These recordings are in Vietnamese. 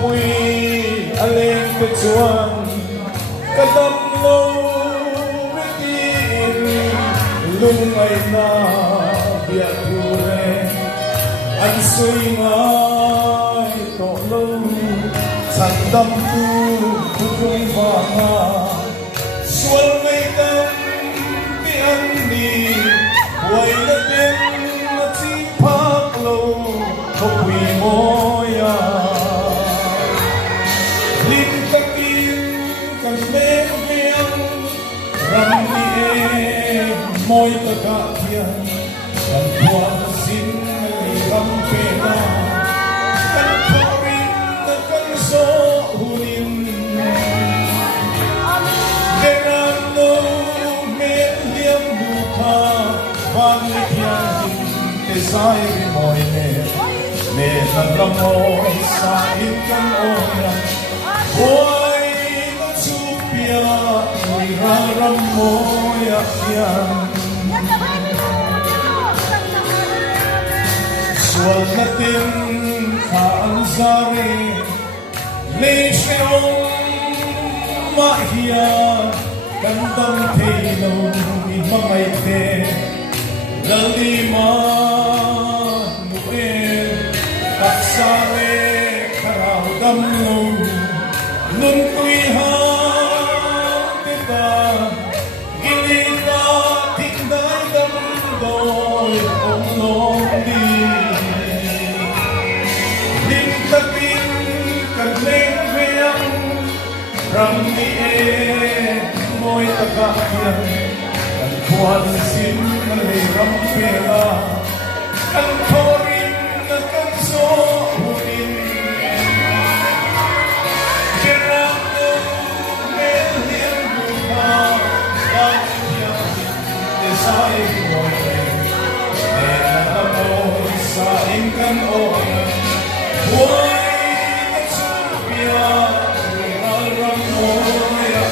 pui aleng ke chuan kadam lo tin lung ai na bia pure an sui ngai to lo san dam tu chung va ma sual mai dam bi an ni wai la den na chi phak lo pui moya lim takin kan men viang ram ni moi ta ka hian kan thuan sin ai ram pe na kan thorin na kan so hunin denan no men liam nu kha van hian te sai moi ne me nan ram moi sa in kan oya oi na chu pia oi ra ram moya hian sual na tin kha an zari nei sheong ma hian kan dam thei lo mi ma mai the lali ma Sare karau dam lo nun tui ha tita gilita tingdai dam doi om long di lim tapin kan leng veang ram ni moi taka hian kan khuan sin kan le ram pela kan thorin na kan so hunin kerang no men liam buka dan yang desai moi na moi sa ingkan oi wai na chupia ram moi ya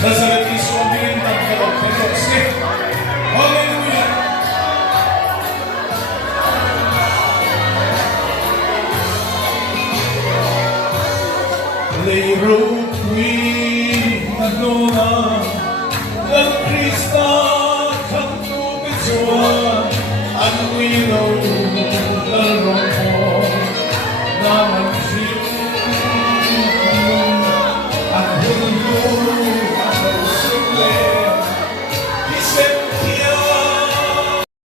Nazareth is sovereign and God cannot save. Hallelujah. Leiro qui nanona al Christa cantu bechua an we know the wrong